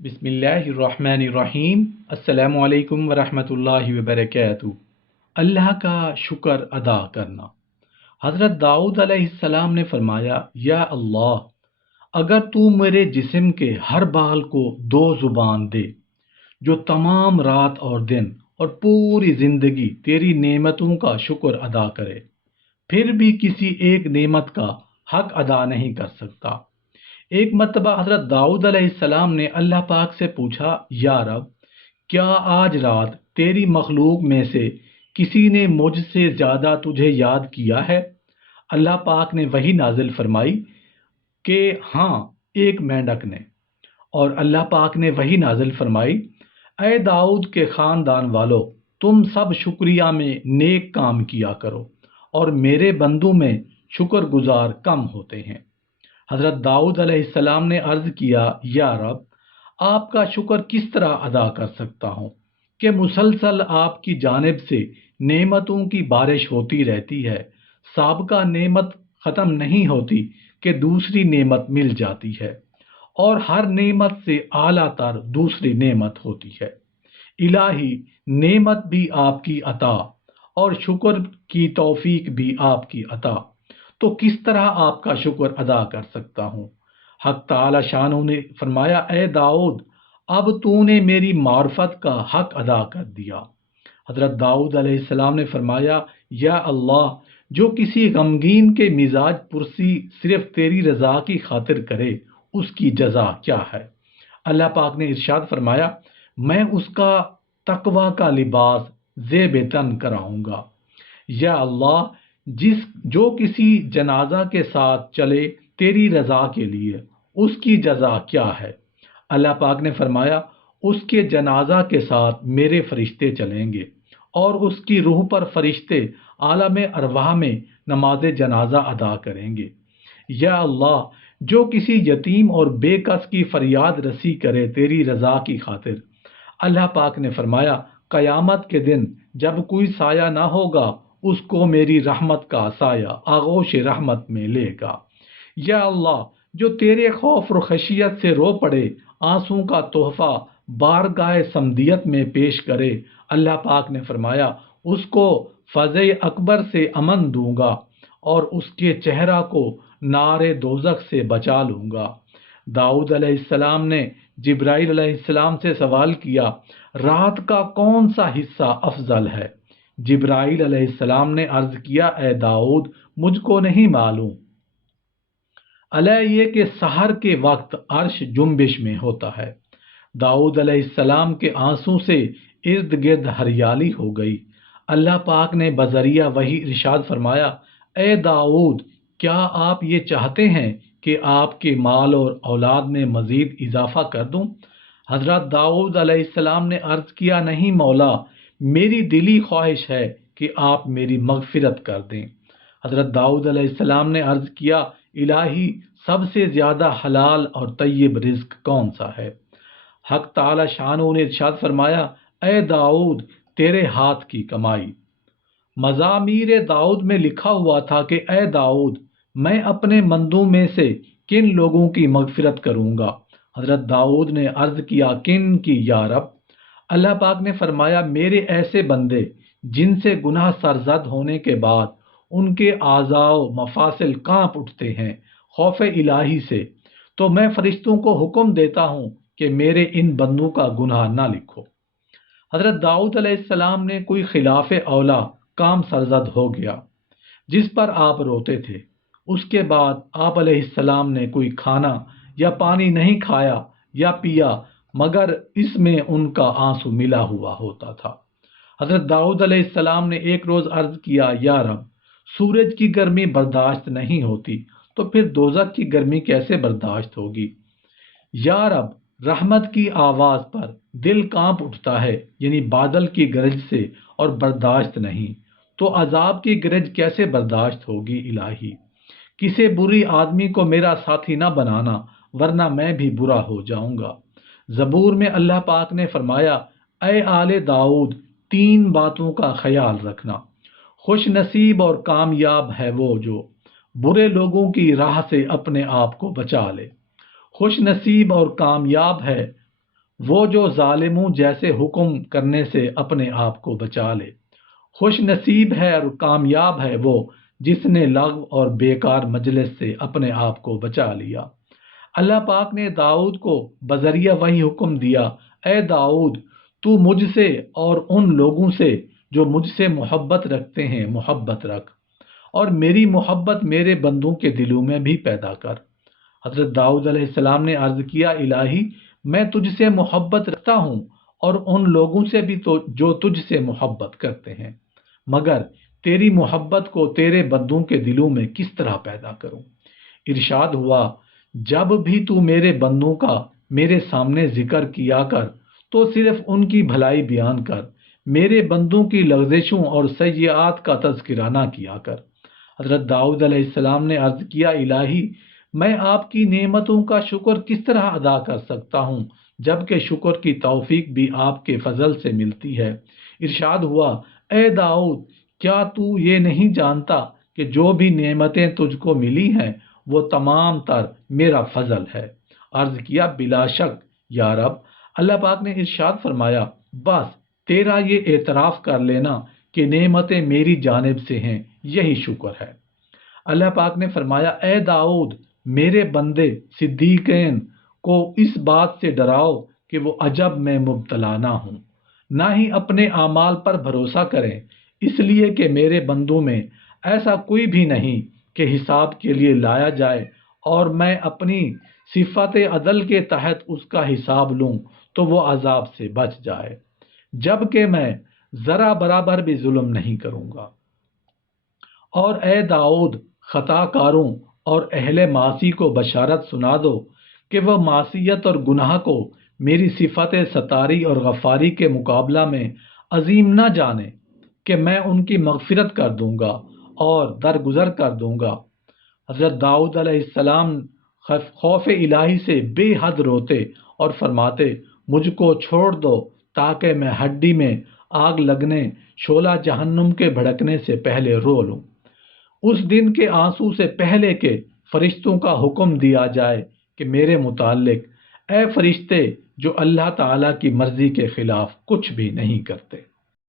بسم اللہ الرحمن الرحیم۔ السلام علیکم ورحمۃ اللہ وبرکاتہ۔ اللہ کا شکر ادا کرنا۔ حضرت داؤد علیہ السلام نے فرمایا، یا اللہ، اگر تو میرے جسم کے ہر بال کو دو زبان دے جو تمام رات اور دن اور پوری زندگی تیری نعمتوں کا شکر ادا کرے، پھر بھی کسی ایک نعمت کا حق ادا نہیں کر سکتا۔ ایک مرتبہ حضرت داؤد علیہ السلام نے اللہ پاک سے پوچھا، یا رب، کیا آج رات تیری مخلوق میں سے کسی نے مجھ سے زیادہ تجھے یاد کیا ہے؟ اللہ پاک نے وحی نازل فرمائی کہ ہاں، ایک مینڈک نے۔ اور اللہ پاک نے وحی نازل فرمائی، اے داؤد کے خاندان والو، تم سب شکریہ میں نیک کام کیا کرو، اور میرے بندوں میں شکر گزار کم ہوتے ہیں۔ حضرت داؤد علیہ السلام نے عرض کیا، یا رب، آپ کا شکر کس طرح ادا کر سکتا ہوں کہ مسلسل آپ کی جانب سے نعمتوں کی بارش ہوتی رہتی ہے، سابقہ نعمت ختم نہیں ہوتی کہ دوسری نعمت مل جاتی ہے، اور ہر نعمت سے اعلیٰ تر دوسری نعمت ہوتی ہے۔ الہی، نعمت بھی آپ کی عطا اور شکر کی توفیق بھی آپ کی عطا، تو کس طرح آپ کا شکر ادا کر سکتا ہوں؟ حق تعالی شانہ نے فرمایا، اے داؤد، اب تو نے میری معرفت کا حق ادا کر دیا۔ حضرت داؤد علیہ السلام نے فرمایا، یا اللہ، جو کسی غمگین کے مزاج پرسی صرف تیری رضا کی خاطر کرے، اس کی جزا کیا ہے؟ اللہ پاک نے ارشاد فرمایا، میں اس کا تقوی کا لباس زیب تن کراؤں گا۔ یا اللہ، جو کسی جنازہ کے ساتھ چلے تیری رضا کے لیے، اس کی جزا کیا ہے؟ اللہ پاک نے فرمایا، اس کے جنازہ کے ساتھ میرے فرشتے چلیں گے، اور اس کی روح پر فرشتے عالم ارواح میں نماز جنازہ ادا کریں گے۔ یا اللہ، جو کسی یتیم اور بے کس کی فریاد رسی کرے تیری رضا کی خاطر، اللہ پاک نے فرمایا، قیامت کے دن جب کوئی سایہ نہ ہوگا، اس کو میری رحمت کا سایہ آغوش رحمت میں لے گا۔ یا اللہ، جو تیرے خوف و خشیت سے رو پڑے، آنسوں کا تحفہ بارگاہ سمدیت میں پیش کرے، اللہ پاک نے فرمایا، اس کو فضح اکبر سے امن دوں گا، اور اس کے چہرہ کو نار دوزخ سے بچا لوں گا۔ داؤد علیہ السلام نے جبرائیل علیہ السلام سے سوال کیا، رات کا کون سا حصہ افضل ہے؟ جبرائیل علیہ السلام نے عرض کیا، اے داؤد، مجھ کو نہیں معلوم، علیہ یہ کہ سحر کے وقت عرش جنبش میں ہوتا ہے۔ داؤد علیہ السلام کے آنسوں سے ارد گرد ہریالی ہو گئی۔ اللہ پاک نے بذریعہ وحی ارشاد فرمایا، اے داؤد، کیا آپ یہ چاہتے ہیں کہ آپ کے مال اور اولاد میں مزید اضافہ کر دوں؟ حضرت داؤد علیہ السلام نے عرض کیا، نہیں مولا، میری دلی خواہش ہے کہ آپ میری مغفرت کر دیں۔ حضرت داؤد علیہ السلام نے عرض کیا، الہی، سب سے زیادہ حلال اور طیب رزق کون سا ہے؟ حق تعالی شانہ نے ارشاد فرمایا، اے داؤد، تیرے ہاتھ کی کمائی۔ مزامیر داؤد میں لکھا ہوا تھا کہ اے داؤد، میں اپنے بندوں میں سے کن لوگوں کی مغفرت کروں گا؟ حضرت داؤد نے عرض کیا، کن کی یا رب؟ اللہ پاک نے فرمایا، میرے ایسے بندے جن سے گناہ سرزد ہونے کے بعد ان کے اعضاء و مفاصل کانپ اٹھتے ہیں خوف الہی سے، تو میں فرشتوں کو حکم دیتا ہوں کہ میرے ان بندوں کا گناہ نہ لکھو۔ حضرت داؤد علیہ السلام نے کوئی خلاف اولا کام سرزد ہو گیا جس پر آپ روتے تھے، اس کے بعد آپ علیہ السلام نے کوئی کھانا یا پانی نہیں کھایا یا پیا مگر اس میں ان کا آنسو ملا ہوا ہوتا تھا۔ حضرت داؤد علیہ السلام نے ایک روز عرض کیا، یا رب، سورج کی گرمی برداشت نہیں ہوتی تو پھر دوزخ کی گرمی کیسے برداشت ہوگی؟ یا رب، رحمت کی آواز پر دل کانپ اٹھتا ہے، یعنی بادل کی گرج سے، اور برداشت نہیں، تو عذاب کی گرج کیسے برداشت ہوگی؟ الہی، کسی بری آدمی کو میرا ساتھی نہ بنانا، ورنہ میں بھی برا ہو جاؤں گا۔ زبور میں اللہ پاک نے فرمایا، اے آل داؤد، تین باتوں کا خیال رکھنا۔ خوش نصیب اور کامیاب ہے وہ جو برے لوگوں کی راہ سے اپنے آپ کو بچا لے۔ خوش نصیب اور کامیاب ہے وہ جو ظالموں جیسے حکم کرنے سے اپنے آپ کو بچا لے۔ خوش نصیب ہے اور کامیاب ہے وہ جس نے لغو اور بیکار مجلس سے اپنے آپ کو بچا لیا۔ اللہ پاک نے داؤد کو بذریعہ وحی حکم دیا، اے داؤد تو مجھ سے اور ان لوگوں سے جو مجھ سے محبت رکھتے ہیں محبت رکھ، اور میری محبت میرے بندوں کے دلوں میں بھی پیدا کر۔ حضرت داؤد علیہ السلام نے عرض کیا، الہی میں تجھ سے محبت رکھتا ہوں اور ان لوگوں سے بھی تو جو تجھ سے محبت کرتے ہیں، مگر تیری محبت کو تیرے بندوں کے دلوں میں کس طرح پیدا کروں؟ ارشاد ہوا، جب بھی تو میرے بندوں کا میرے سامنے ذکر کیا کر تو صرف ان کی بھلائی بیان کر، میرے بندوں کی لغزشوں اور سیئات کا تذکرہ نہ کیا کر۔ حضرت داؤد علیہ السلام نے عرض کیا، الہی میں آپ کی نعمتوں کا شکر کس طرح ادا کر سکتا ہوں جبکہ شکر کی توفیق بھی آپ کے فضل سے ملتی ہے۔ ارشاد ہوا، اے داؤد کیا تو یہ نہیں جانتا کہ جو بھی نعمتیں تجھ کو ملی ہیں وہ تمام تر میرا فضل ہے؟ عرض کیا، بلا شک یا رب۔ اللہ پاک نے ارشاد فرمایا، بس تیرا یہ اعتراف کر لینا کہ نعمتیں میری جانب سے ہیں یہی شکر ہے۔ اللہ پاک نے فرمایا، اے داؤد میرے بندے صدیقین کو اس بات سے ڈراؤ کہ وہ عجب میں مبتلا نہ ہوں، نہ ہی اپنے اعمال پر بھروسہ کریں، اس لیے کہ میرے بندوں میں ایسا کوئی بھی نہیں کہ حساب کے لیے لایا جائے اور میں اپنی صفت عدل کے تحت اس کا حساب لوں تو وہ عذاب سے بچ جائے، جبکہ میں ذرا برابر بھی ظلم نہیں کروں گا۔ اور اے داؤد خطا کاروں اور اہل معاصی کو بشارت سنا دو کہ وہ معصیت اور گناہ کو میری صفت ستاری اور غفاری کے مقابلہ میں عظیم نہ جانے کہ میں ان کی مغفرت کر دوں گا اور درگزر کر دوں گا۔ حضرت داؤد علیہ السلام خوف الہی سے بے حد روتے اور فرماتے، مجھ کو چھوڑ دو تاکہ میں ہڈی میں آگ لگنے، شعلہ جہنم کے بھڑکنے سے پہلے رو لوں، اس دن کے آنسو سے پہلے کہ فرشتوں کا حکم دیا جائے کہ میرے متعلق، اے فرشتے جو اللہ تعالیٰ کی مرضی کے خلاف کچھ بھی نہیں کرتے۔